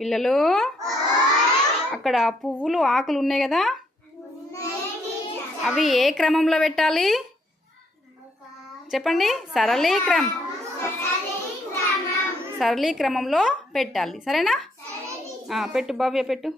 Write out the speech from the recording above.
పిల్లలు అక్కడ పువ్వులు ఆకులు ఉన్నాయి కదా, అవి ఏ క్రమంలో పెట్టాలి చెప్పండి? సరళీ క్రమంలో పెట్టాలి. సరేనా? పెట్టు భవ్య, పెట్టు.